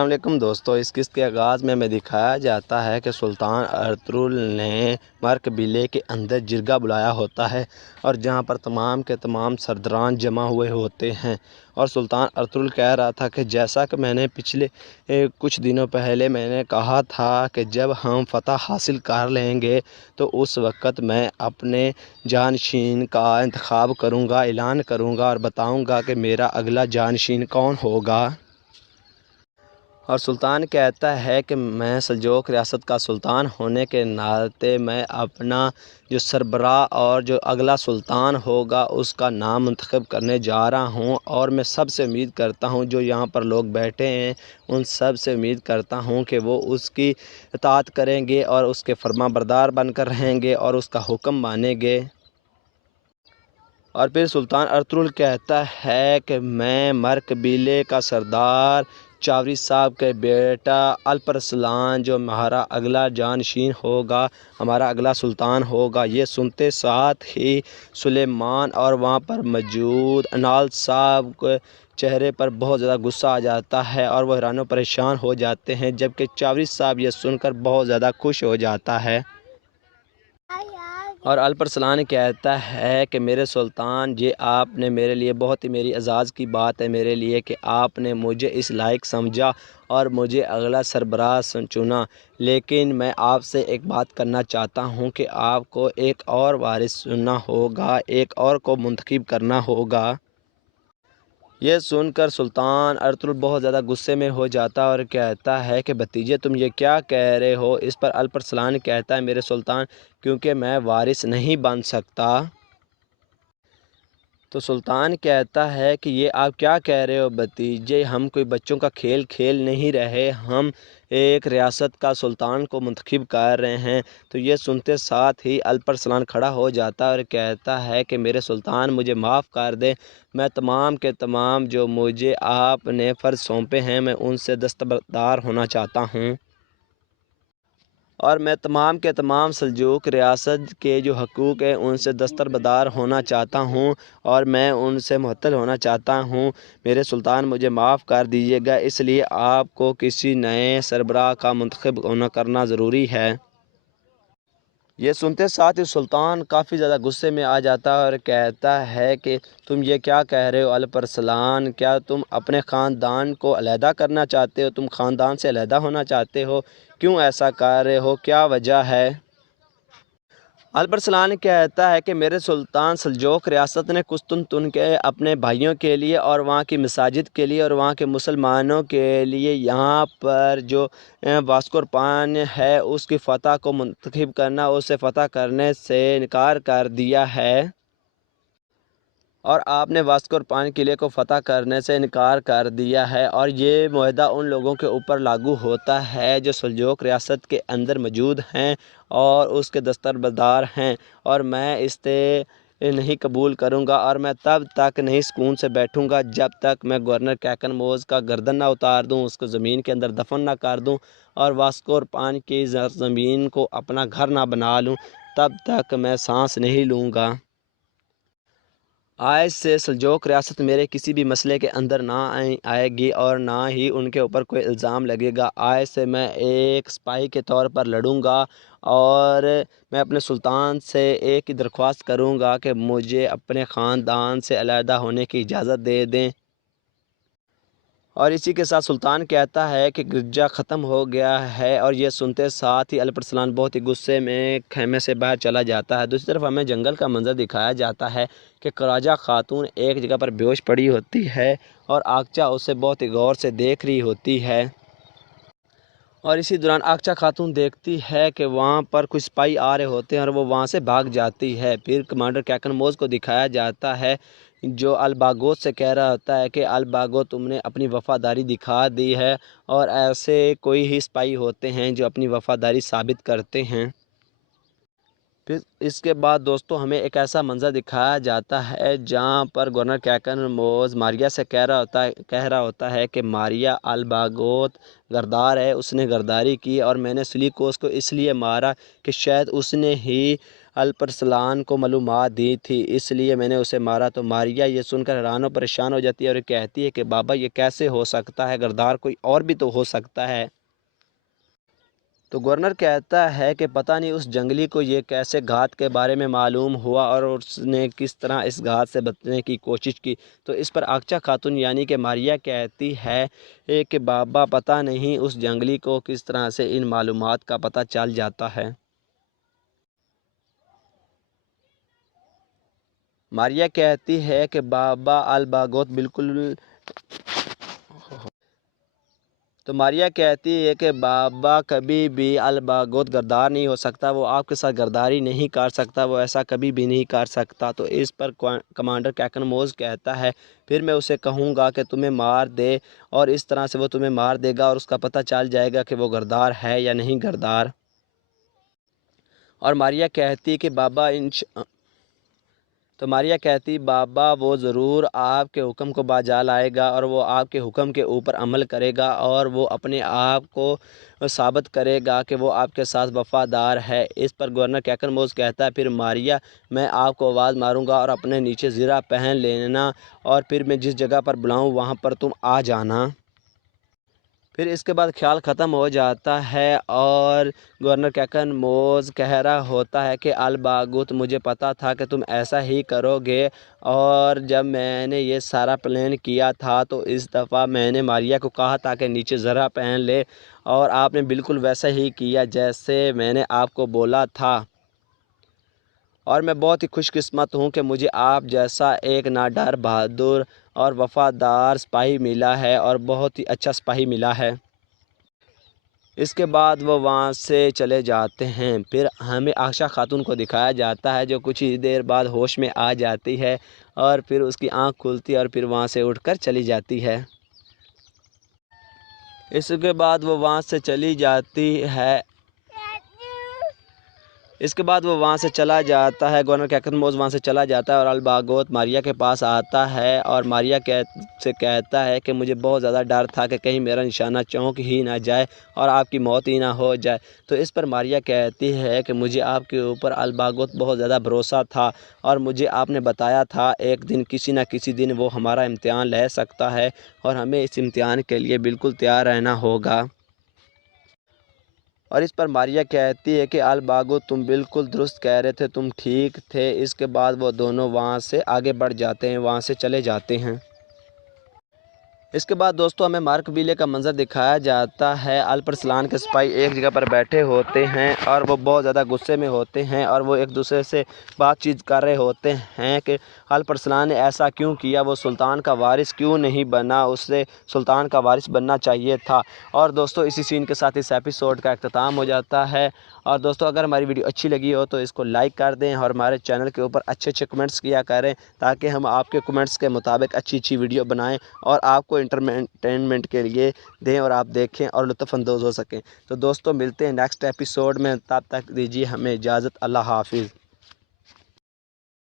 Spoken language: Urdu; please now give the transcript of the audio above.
السلام علیکم دوستو، اس قسط کے آغاز میں دکھایا جاتا ہے کہ سلطان ارطغرل نے مرک بیلے کے اندر جرگہ بلایا ہوتا ہے اور جہاں پر تمام کے تمام سرداران جمع ہوئے ہوتے ہیں، اور سلطان ارطغرل کہہ رہا تھا کہ جیسا کہ میں نے پچھلے کچھ دنوں پہلے میں نے کہا تھا کہ جب ہم فتح حاصل کر لیں گے تو اس وقت میں اپنے جانشین کا انتخاب کروں گا، اعلان کروں گا اور بتاؤں گا کہ میرا اگلا جانشین کون ہوگا۔ اور سلطان کہتا ہے کہ میں سلجوق ریاست کا سلطان ہونے کے ناطے میں اپنا جو سربراہ اور جو اگلا سلطان ہوگا اس کا نام منتخب کرنے جا رہا ہوں، اور میں سب سے امید کرتا ہوں جو یہاں پر لوگ بیٹھے ہیں ان سب سے امید کرتا ہوں کہ وہ اس کی اطاعت کریں گے اور اس کے فرما بردار بن کر رہیں گے اور اس کا حکم مانیں گے۔ اور پھر سلطان ارطغرل کہتا ہے کہ میں مرک بیلے کا سردار چاوری صاحب کے بیٹا الپرسلان جو ہمارا اگلا جانشین ہوگا، ہمارا اگلا سلطان ہوگا، یہ سنتے ساتھ ہی سلیمان اور وہاں پر موجود انال صاحب کے چہرے پر بہت زیادہ غصہ آ جاتا ہے اور وہ حیران و پریشان ہو جاتے ہیں، جبکہ چاوری صاحب یہ سن کر بہت زیادہ خوش ہو جاتا ہے۔ اور الپرسلان کہتا ہے کہ میرے سلطان، یہ آپ نے میرے لیے بہت ہی میری اعزاز کی بات ہے میرے لیے کہ آپ نے مجھے اس لائق سمجھا اور مجھے اگلا سربراہ چنا، لیکن میں آپ سے ایک بات کرنا چاہتا ہوں کہ آپ کو ایک اور وارث چننا ہوگا، ایک اور کو منتخب کرنا ہوگا۔ یہ سن کر سلطان ارطغرل بہت زیادہ غصے میں ہو جاتا اور کہتا ہے کہ بھتیجے تم یہ کیا کہہ رہے ہو؟ اس پر الپرسلان کہتا ہے میرے سلطان، کیونکہ میں وارث نہیں بن سکتا۔ تو سلطان کہتا ہے کہ یہ آپ کیا کہہ رہے ہو بھتیجے، ہم کوئی بچوں کا کھیل کھیل نہیں رہے، ہم ایک ریاست کا سلطان کو منتخب کر رہے ہیں۔ تو یہ سنتے ساتھ ہی الپرسلان کھڑا ہو جاتا ہے اور کہتا ہے کہ میرے سلطان مجھے معاف کر دیں، میں تمام کے تمام جو مجھے آپ نے فرض سونپے ہیں میں ان سے دستبردار ہونا چاہتا ہوں، اور میں تمام کے تمام سلجوق ریاست کے جو حقوق ہیں ان سے دستبردار ہونا چاہتا ہوں اور میں ان سے معطل ہونا چاہتا ہوں۔ میرے سلطان مجھے معاف کر دیجیے گا، اس لیے آپ کو کسی نئے سربراہ کا منتخب کرنا ضروری ہے۔ یہ سنتے ساتھ ہی سلطان کافی زیادہ غصے میں آ جاتا ہے اور کہتا ہے کہ تم یہ کیا کہہ رہے ہو الپرسلان، کیا تم اپنے خاندان کو علیحدہ کرنا چاہتے ہو؟ تم خاندان سے علیحدہ ہونا چاہتے ہو؟ کیوں ایسا کر رہے ہو؟ کیا وجہ ہے؟ الپرسلان کہتا ہے کہ میرے سلطان، سلجوق ریاست نے قسطنطن کے اپنے بھائیوں کے لیے اور وہاں کی مساجد کے لیے اور وہاں کے مسلمانوں کے لیے یہاں پر جو واسکورپان ہے اس کی فتح کو منتخب کرنا، اسے فتح کرنے سے انکار کر دیا ہے، اور آپ نے واسکورپان قلعے کو فتح کرنے سے انکار کر دیا ہے، اور یہ معاہدہ ان لوگوں کے اوپر لاگو ہوتا ہے جو سلجوق ریاست کے اندر موجود ہیں اور اس کے دستبردار ہیں، اور میں اس سے نہیں قبول کروں گا اور میں تب تک نہیں سکون سے بیٹھوں گا جب تک میں گورنر کیکن موز کا گردن نہ اتار دوں، اس کو زمین کے اندر دفن نہ کر دوں اور واسکورپان کی زمین کو اپنا گھر نہ بنا لوں، تب تک میں سانس نہیں لوں گا۔ آج سے سلجوق ریاست میرے کسی بھی مسئلے کے اندر نہ آئے گی اور نہ ہی ان کے اوپر کوئی الزام لگے گا۔ آج سے میں ایک سپاہی کے طور پر لڑوں گا اور میں اپنے سلطان سے ایک ہی درخواست کروں گا کہ مجھے اپنے خاندان سے علیحدہ ہونے کی اجازت دے دیں۔ اور اسی کے ساتھ سلطان کہتا ہے کہ گرجا ختم ہو گیا ہے، اور یہ سنتے ساتھ ہی الپرسلان بہت ہی غصے میں خیمے سے باہر چلا جاتا ہے۔ دوسری طرف ہمیں جنگل کا منظر دکھایا جاتا ہے کہ قراجہ خاتون ایک جگہ پر بیہوش پڑی ہوتی ہے اور آگچہ اسے بہت ہی غور سے دیکھ رہی ہوتی ہے، اور اسی دوران آگچہ خاتون دیکھتی ہے کہ وہاں پر کچھ سپاہی آ رہے ہوتے ہیں اور وہ وہاں سے بھاگ جاتی ہے۔ پھر کمانڈر کیکن موز کو دکھایا جاتا ہے جو الباگوت سے کہہ رہا ہوتا ہے کہ الباگوت تم نے اپنی وفاداری دکھا دی ہے، اور ایسے کوئی ہی سپاہی ہوتے ہیں جو اپنی وفاداری ثابت کرتے ہیں۔ پھر اس کے بعد دوستو ہمیں ایک ایسا منظر دکھایا جاتا ہے جہاں پر گورنر کیکن موز ماریا سے کہہ رہا ہوتا ہے کہ ماریا، الباگوت غدار ہے، اس نے غداری کی اور میں نے سلیکوس کو اس لیے مارا کہ شاید اس نے ہی الپرسلان کو معلومات دی تھی، اس لیے میں نے اسے مارا۔ تو ماریہ یہ سن کر حیران و پریشان ہو جاتی ہے اور کہتی ہے کہ بابا یہ کیسے ہو سکتا ہے، غدار کوئی اور بھی تو ہو سکتا ہے۔ تو گورنر کہتا ہے کہ پتہ نہیں اس جنگلی کو یہ کیسے گھات کے بارے میں معلوم ہوا اور اس نے کس طرح اس گھات سے بچنے کی کوشش کی۔ تو اس پر آغچہ خاتون یعنی کہ ماریہ کہتی ہے کہ بابا پتہ نہیں اس جنگلی کو کس طرح سے ان معلومات کا پتہ چل جاتا ہے۔ ماریہ کہتی ہے کہ بابا الباگوت بالکل تو ماریہ کہتی ہے کہ بابا کبھی بھی الباگوت غدار نہیں ہو سکتا، وہ آپ کے ساتھ غداری نہیں کر سکتا، وہ ایسا کبھی بھی نہیں کر سکتا۔ تو اس پر کمانڈر کیکن موز کہتا ہے پھر میں اسے کہوں گا کہ تمہیں مار دے، اور اس طرح سے وہ تمہیں مار دے گا اور اس کا پتہ چل جائے گا کہ وہ غدار ہے یا نہیں غدار۔ اور ماریہ کہتی کہ ماریہ کہتی بابا وہ ضرور آپ کے حکم کو باجا لائے گا اور وہ آپ کے حکم کے اوپر عمل کرے گا اور وہ اپنے آپ کو ثابت کرے گا کہ وہ آپ کے ساتھ وفادار ہے۔ اس پر گورنر کیکن موز کہتا ہے پھر ماریہ میں آپ کو آواز ماروں گا اور اپنے نیچے زرہ پہن لینا، اور پھر میں جس جگہ پر بلاؤں وہاں پر تم آ جانا۔ پھر اس کے بعد خیال ختم ہو جاتا ہے اور گورنر کیکن موز کہہ رہا ہوتا ہے کہ الباگوت مجھے پتا تھا کہ تم ایسا ہی کرو گے، اور جب میں نے یہ سارا پلان کیا تھا تو اس دفعہ میں نے ماریہ کو کہا تھا کہ نیچے زرہ پہن لے، اور آپ نے بالکل ویسا ہی کیا جیسے میں نے آپ کو بولا تھا، اور میں بہت ہی خوش قسمت ہوں کہ مجھے آپ جیسا ایک ناڈر، بہادر اور وفادار سپاہی ملا ہے، اور بہت ہی اچھا سپاہی ملا ہے۔ اس کے بعد وہ وہاں سے چلے جاتے ہیں۔ پھر ہمیں عائشہ خاتون کو دکھایا جاتا ہے جو کچھ ہی دیر بعد ہوش میں آ جاتی ہے، اور پھر اس کی آنکھ کھلتی ہے اور پھر وہاں سے اٹھ کر چلی جاتی ہے۔ اس کے بعد وہ وہاں سے چلی جاتی ہے اس کے بعد وہ وہاں سے چلا جاتا ہے گورنر کیکن موز وہاں سے چلا جاتا ہے اور الباگوت ماریہ کے پاس آتا ہے اور ماریہ سے کہتا ہے کہ مجھے بہت زیادہ ڈر تھا کہ کہیں میرا نشانہ چونک ہی نہ جائے اور آپ کی موت ہی نہ ہو جائے۔ تو اس پر ماریہ کہتی ہے کہ مجھے آپ کے اوپر الباگوت بہت زیادہ بھروسہ تھا، اور مجھے آپ نے بتایا تھا ایک دن کسی نہ کسی دن وہ ہمارا امتحان لے سکتا ہے، اور ہمیں اس امتحان کے لیے بالکل تیار رہنا ہوگا۔ اور اس پر ماریہ کہتی ہے کہ الباگوت تم بالکل درست کہہ رہے تھے، تم ٹھیک تھے۔ اس کے بعد وہ دونوں وہاں سے آگے بڑھ جاتے ہیں، وہاں سے چلے جاتے ہیں۔ اس کے بعد دوستوں ہمیں مار قبیلے کا منظر دکھایا جاتا ہے۔ الپرسلان کے سپاہی ایک جگہ پر بیٹھے ہوتے ہیں اور وہ بہت زیادہ غصے میں ہوتے ہیں، اور وہ ایک دوسرے سے بات چیت کر رہے ہوتے ہیں کہ الپرسلان نے ایسا کیوں کیا، وہ سلطان کا وارث کیوں نہیں بنا، اسے سلطان کا وارث بننا چاہیے تھا۔ اور دوستوں اسی سین کے ساتھ اس ایپیسوڈ کا اختتام ہو جاتا ہے۔ اور دوستوں اگر ہماری ویڈیو اچھی لگی ہو تو اس کو لائک کر دیں اور ہمارے چینل کے اوپر اچھے اچھے کمنٹس کیا کریں، تاکہ ہم آپ کے کمنٹس کے مطابق اچھی اچھی ویڈیو بنائیں اور آپ کو انٹرٹینمنٹ کے لیے دیں اور آپ دیکھیں اور لطف اندوز ہو سکیں۔ تو دوستوں ملتے ہیں نیکسٹ ایپیسوڈ میں، تب تک دیجیے ہمیں اجازت، اللہ حافظ۔